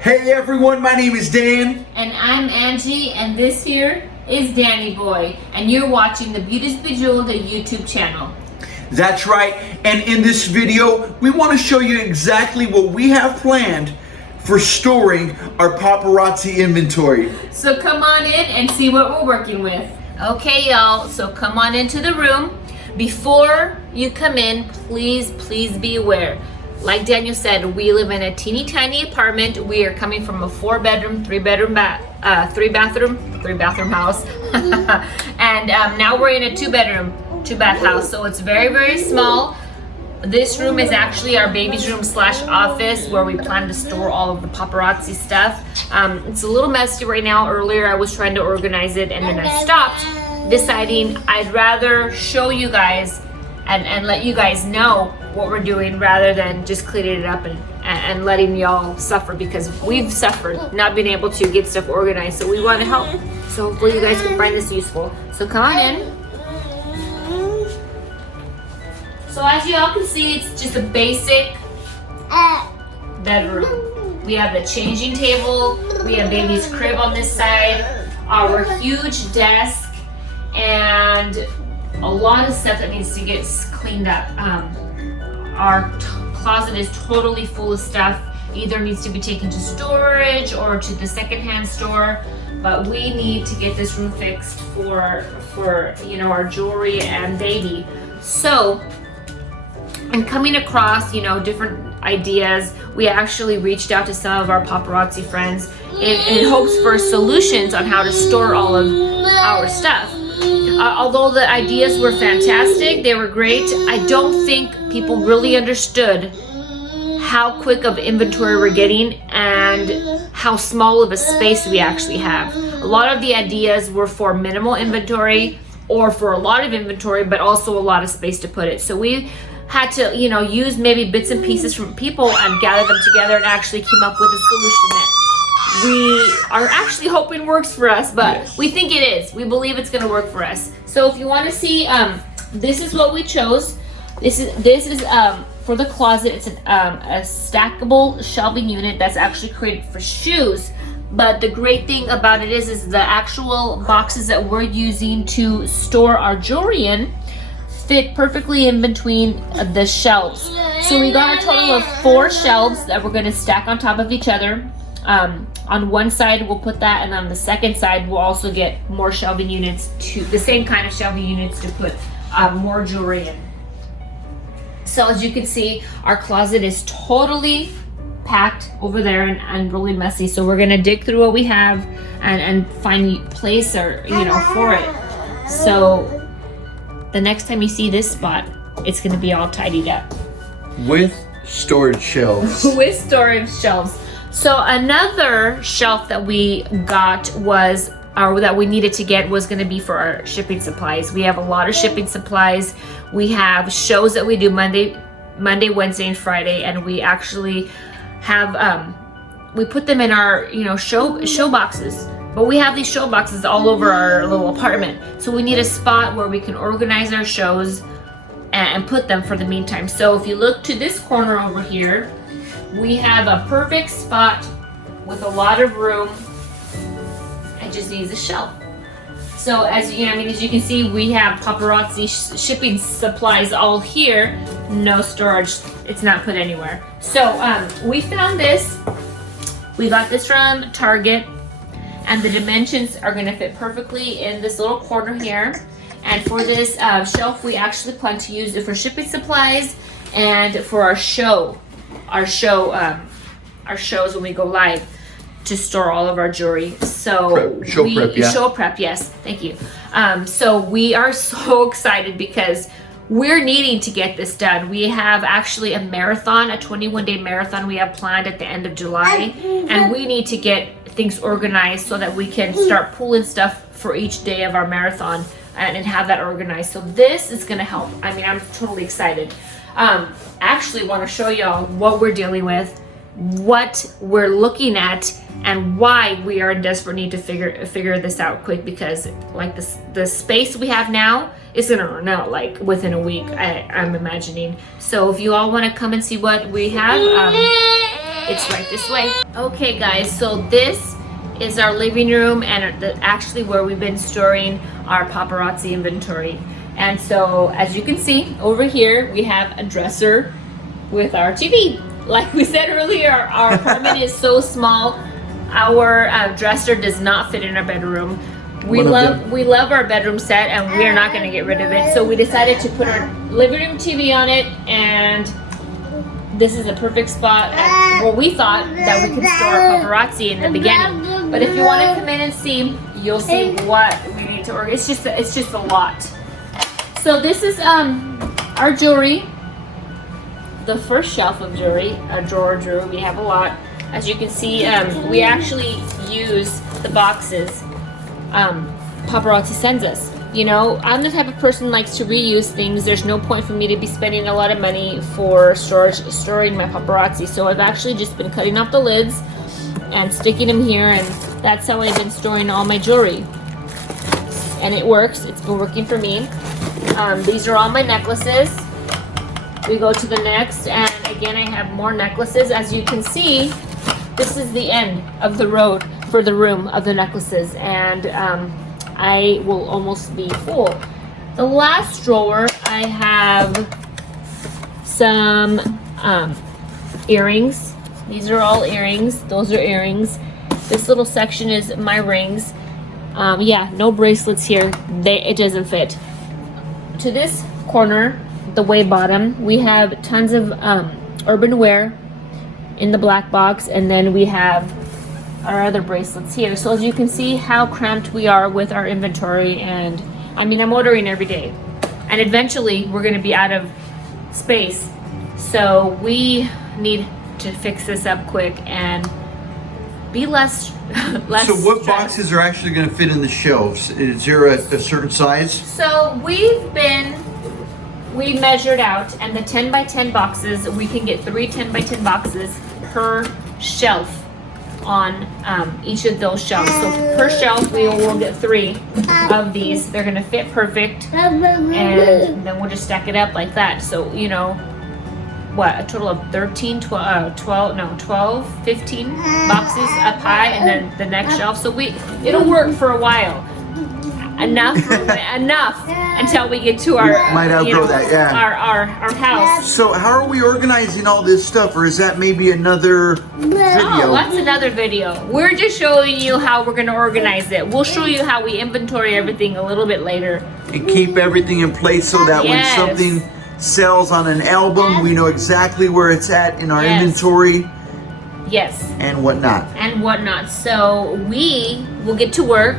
Hey everyone, my name is Dan. And I'm Angie, and this here is Danny Boy, and you're watching the Beauty's Bejeweled YouTube channel. That's right, and in this video, we want to show you exactly what we have planned for storing our paparazzi inventory. So come on in and see what we're working with. Okay, y'all, so come on into the room. Before you come in, please be aware. Like Daniel said, we live in a teeny tiny apartment. We are coming from a 4-bedroom, 3-bathroom house. And now we're in a 2-bedroom, 2-bath house. So it's very small. This room is actually our baby's room / office where we plan to store all of the paparazzi stuff. It's a little messy right now. Earlier I was trying to organize it and then I stopped, deciding I'd rather show you guys and let you guys know what we're doing rather than just cleaning it up and letting y'all suffer, because we've suffered not being able to get stuff organized. So we want to help. So hopefully you guys can find this useful. So come on in. So as you all can see, it's just a basic bedroom. We have the changing table, we have baby's crib on this side, our huge desk, and a lot of stuff that needs to get cleaned up. Our closet is totally full of stuff. Either needs to be taken to storage or to the secondhand store, but we need to get this room fixed for our jewelry and baby. So, and coming across different ideas, we actually reached out to some of our paparazzi friends in hopes for solutions on how to store all of our stuff. Although the ideas were fantastic, they were great, I don't think people really understood how quick of inventory we're getting and how small of a space we actually have. A lot of the ideas were for minimal inventory or for a lot of inventory, but also a lot of space to put it. So we had to, use maybe bits and pieces from people and gather them together and actually came up with a solution that we are actually hoping works for us, but yes, we think it is. We believe it's going to work for us. So if you want to see, this is what we chose. This is for the closet. It's a stackable shelving unit that's actually created for shoes. But the great thing about it is the actual boxes that we're using to store our jewelry in fit perfectly in between the shelves. So we got a total of 4 shelves that we're going to stack on top of each other. On one side we'll put that, and on the second side we'll also get more shelving units, the same kind of shelving units to put more jewelry in. So as you can see, our closet is totally packed over there and really messy. So we're gonna dig through what we have and find place for it. So the next time you see this spot, it's gonna be all tidied up With storage shelves. with storage shelves. So another shelf that we got that we needed to get was going to be for our shipping supplies. We have a lot of shipping supplies. We have shows that we do Monday, Wednesday, and Friday, and we actually have we put them in our show boxes. But we have these show boxes all over our little apartment. So we need a spot where we can organize our shows and put them for the meantime. So if you look to this corner over here, we have a perfect spot with a lot of room. It just needs a shelf. So as you can see, we have paparazzi shipping supplies all here. No storage. It's not put anywhere. So we found this. We got this from Target, and the dimensions are going to fit perfectly in this little corner here. And for this shelf, we actually plan to use it for shipping supplies and for our shows when we go live, to store all of our jewelry. So show prep, yes, thank you. So we are so excited because we're needing to get this done. We have actually a marathon, a 21-day marathon we have planned at the end of July, and we need to get things organized so that we can start pulling stuff for each day of our marathon and have that organized. So this is gonna help. I mean, I'm totally excited. Actually want to show y'all what we're dealing with, what we're looking at, and why we are in desperate need to figure this out quick, because like the space we have now is gonna run out like within a week, I'm imagining. So if you all want to come and see what we have, it's right this way. Okay guys, so this is our living room and actually where we've been storing our paparazzi inventory. And so as you can see over here, we have a dresser with our TV. Like we said earlier, our apartment is so small, our dresser does not fit in our bedroom. We love our bedroom set and we are not going to get rid of it. So we decided to put our living room TV on it, and this is a perfect spot where we thought that we could store our paparazzi in the beginning. But if you want to come in and see, you'll see what we need to organize. It's just a lot. So this is our jewelry. The first shelf of jewelry, a drawer jewelry. We have a lot. As you can see, we actually use the boxes Paparazzi sends us. You know, I'm the type of person who likes to reuse things. There's no point for me to be spending a lot of money for storing my paparazzi. So I've actually just been cutting off the lids and sticking them here, and that's how I've been storing all my jewelry. And it works. It's been working for me. These are all my necklaces. We go to the next, and again I have more necklaces. As you can see, this is the end of the road for the room of the necklaces, and I will almost be full. The last drawer, I have some earrings. These are all earrings. Those are earrings. This little section is my rings. Yeah, no bracelets here. It doesn't fit. To this corner, the way bottom, we have tons of urban wear in the black box, and then we have our other bracelets here. So as you can see how cramped we are with our inventory, and I mean, I'm ordering every day, and eventually we're going to be out of space, so we need to fix this up quick and be less So what stressed. boxes are actually going to fit in the shelves? Is there a certain size? So we measured out, and the 10 by 10 boxes, we can get 3 10 by 10 boxes per shelf on each of those shelves. So per shelf we will get 3 of these. They're gonna fit perfect, and then we'll just stack it up like that. So you know what, a total of 13 12 15 boxes up high, and then the next shelf. So it'll work for a while. Enough until we get to our Might outgrow that, yeah. our house. So how are we organizing all this stuff, or is that maybe another video? Oh, that's another video. We're just showing you how we're gonna organize it. We'll show you how we inventory everything a little bit later. And keep everything in place so that when Yes. something sells on an album, we know exactly where it's at in our Yes. inventory Yes, and whatnot. and whatnot. So we will get to work.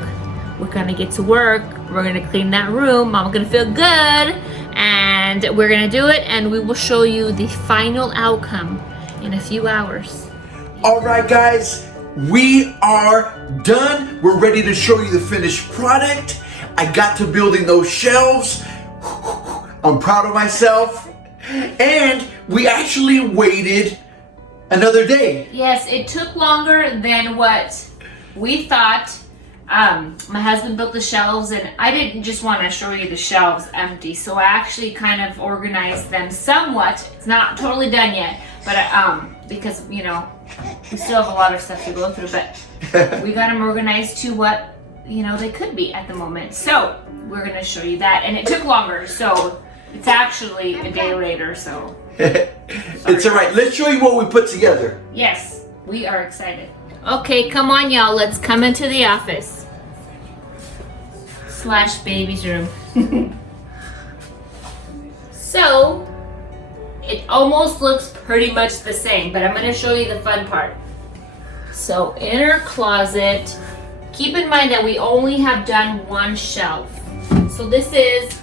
We're gonna get to work. We're gonna clean that room. Mama's gonna feel good, and we're gonna do it, and we will show you the final outcome in a few hours. All right, guys, we are done. We're ready to show you the finished product. I got to building those shelves. I'm proud of myself. And we actually waited another day. Yes, it took longer than what we thought. My husband built the shelves, and I didn't just want to show you the shelves empty, so I actually kind of organized them somewhat. It's not totally done yet, but because you know we still have a lot of stuff to go through, but we got them organized to what they could be at the moment. So we're gonna show you that, and it took longer, so it's actually a day later. So It's all right. Let's show you what we put together. yes, we are excited. Okay, come on, y'all. Let's come into the office / baby's room. So it almost looks pretty much the same, but I'm going to show you the fun part. So in our closet, keep in mind that we only have done one shelf. So this is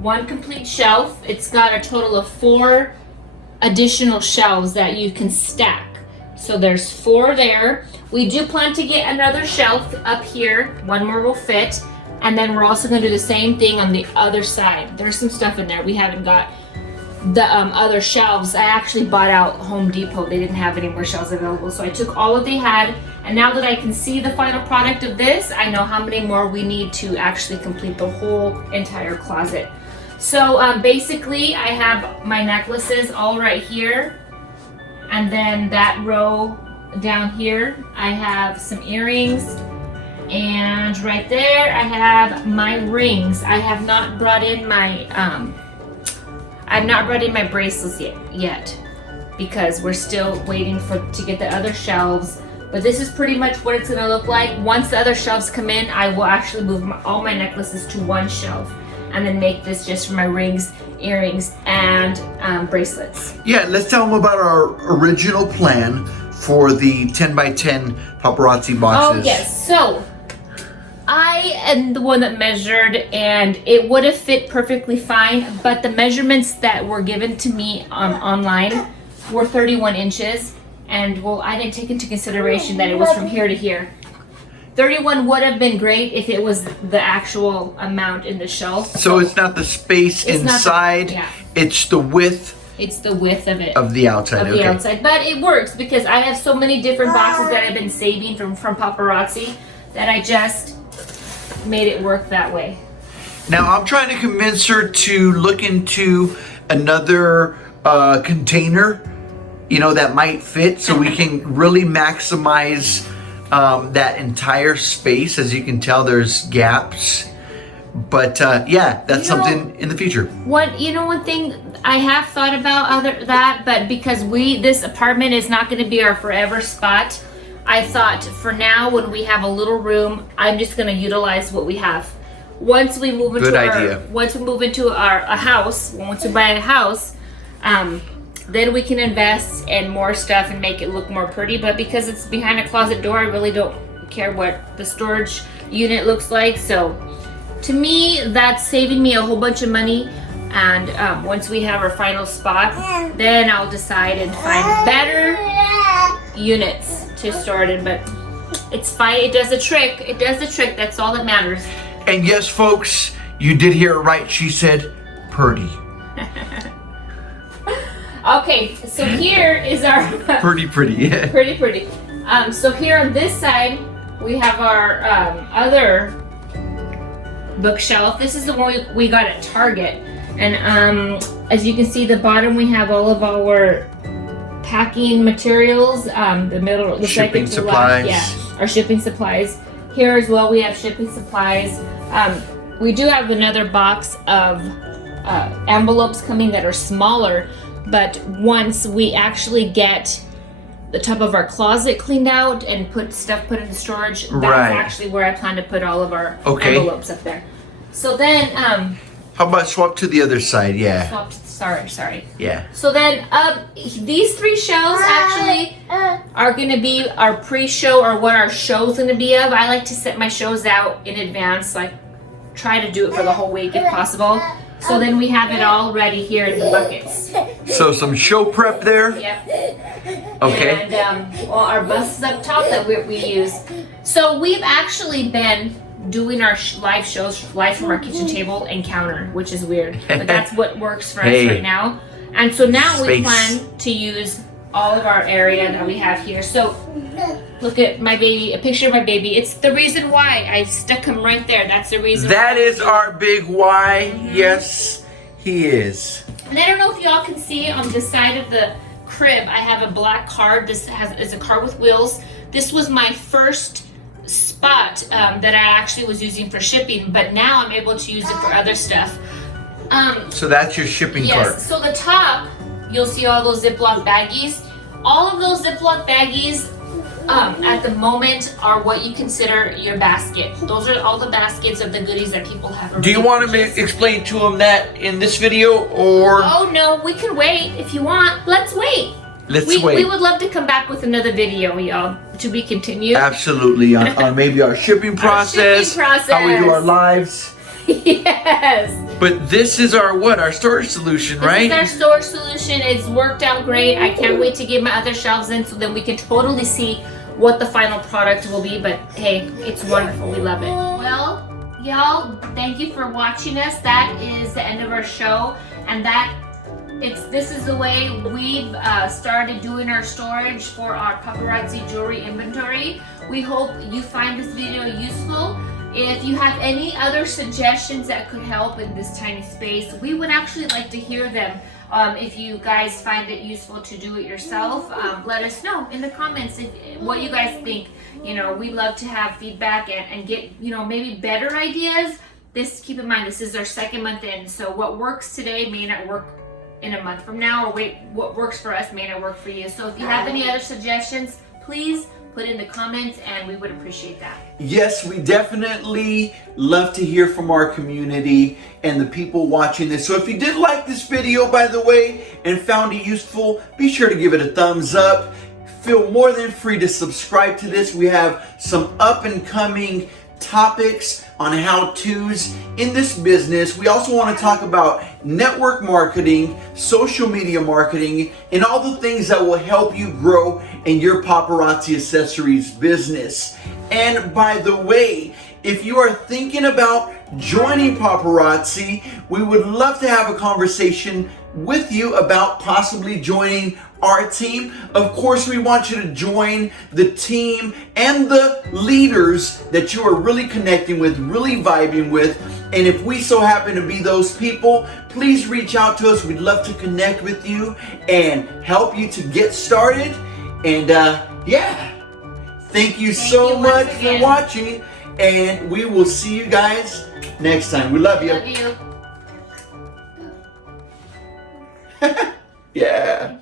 one complete shelf. It's got a total of 4 additional shelves that you can stack. So there's 4 there. We do plan to get another shelf up here. 1 more will fit. And then we're also gonna do the same thing on the other side. There's some stuff in there. We haven't got the other shelves. I actually bought out Home Depot. They didn't have any more shelves available. So I took all that they had. And now that I can see the final product of this, I know how many more we need to actually complete the whole entire closet. So basically I have my necklaces all right here. And then that row down here, I have some earrings. And right there, I have my rings. I have not brought in my, bracelets yet because we're still waiting to get the other shelves. But this is pretty much what it's gonna look like. Once the other shelves come in, I will actually move all my necklaces to one shelf and then make this just for my rings, earrings, and bracelets. Yeah, let's tell them about our original plan for the 10 by 10 paparazzi boxes. Oh yes, so I am the one that measured, and it would have fit perfectly fine, but the measurements that were given to me online were 31 inches, and well, I didn't take into consideration that it was from here to here. 31 would have been great if it was the actual amount in the shelf. So it's not the space inside, it's the width. It's the width of it. Of the outside, Of the outside, but it works because I have so many different boxes that I've been saving from Paparazzi that I just made it work that way. Now I'm trying to convince her to look into another container, you know, that might fit, so we can really maximize that entire space. As you can tell, there's gaps, but yeah, that's something in the future. One thing I have thought about but because this apartment is not going to be our forever spot, I thought for now, when we have a little room, I'm just going to utilize what we have. Once we move into a house, once we buy a house, then we can invest in more stuff and make it look more pretty. But because it's behind a closet door, I really don't care what the storage unit looks like. So to me, that's saving me a whole bunch of money. And once we have our final spot, then I'll decide and find better units to store it in. But it's fine. It does the trick. It does the trick. That's all that matters. And yes, folks, you did hear it right. She said purty. Okay, so here is our pretty, yeah. pretty. So here on this side, we have our other bookshelf. This is the one we got at Target, and as you can see, the bottom we have all of our packing materials. The middle, the shipping supplies. Our shipping supplies. Here as well, we have shipping supplies. We do have another box of envelopes coming that are smaller. But once we actually get the top of our closet cleaned out and put into storage, that's actually where I plan to put all of our envelopes up there. So then, how about swap to the other side? Yeah. Sorry. Yeah. So then, these three shelves actually are going to be our pre-show, or what our show's going to be of. I like to set my shows out in advance, like try to do it for the whole week if possible. So then we have it all ready here in the buckets. So some show prep there? Yep. Okay. And our busts up top that we use. So we've actually been doing our live shows live from our kitchen table and counter, which is weird. But that's what works for us right now. And so now we plan to use all of our area that we have here. So look at my baby, a picture of my baby. It's the reason why I stuck him right there. That's the reason. That is our big why. Mm-hmm. Yes, he is. And I don't know if y'all can see on the side of the crib, I have a black card. This is a card with wheels. This was my first spot that I actually was using for shipping, but now I'm able to use it for other stuff. So that's your shipping cart. Yes, so the top, you'll see all those Ziploc baggies. All of those Ziploc baggies at the moment are what you consider your basket. Those are all the baskets of the goodies that people have. Do you want to explain to them that in this video, or? Oh no, we can wait if you want. Let's wait. Let's wait. We would love to come back with another video, y'all, to be continued. Absolutely, on maybe our shipping process, how we do our lives. Yes. But this is our storage solution, right? This is our storage solution. It's worked out great. I can't wait to get my other shelves in so then we can totally see what the final product will be. But hey, it's wonderful. We love it. Well, y'all, thank you for watching us. That is the end of our show, and this is the way we've started doing our storage for our paparazzi jewelry inventory. We hope you find this video useful. If you have any other suggestions that could help in this tiny space, we would actually like to hear them. If you guys find it useful to do it yourself, let us know in the comments what you guys think. You know, we love to have feedback and get, you know, maybe better ideas. Keep in mind, this is our second month in, so what works today may not work in a month from now, or what works for us may not work for you. So if you have any other suggestions, please put in the comments and we would appreciate that. Yes, we definitely love to hear from our community and the people watching this. So if you did like this video, by the way, and found it useful, be sure to give it a thumbs up. Feel more than free to subscribe to this. We have some up and coming topics on how-tos in this business. We also want to talk about network marketing, social media marketing, and all the things that will help you grow in your Paparazzi Accessories business. And by the way, if you are thinking about joining Paparazzi, we would love to have a conversation with you about possibly joining our team. Of course, we want you to join the team and the leaders that you are really connecting with, really vibing with. And if we so happen to be those people, please reach out to us. We'd love to connect with you and help you to get started. And yeah, thank you so much for watching. And we will see you guys next time. We love you. Love you. Yeah.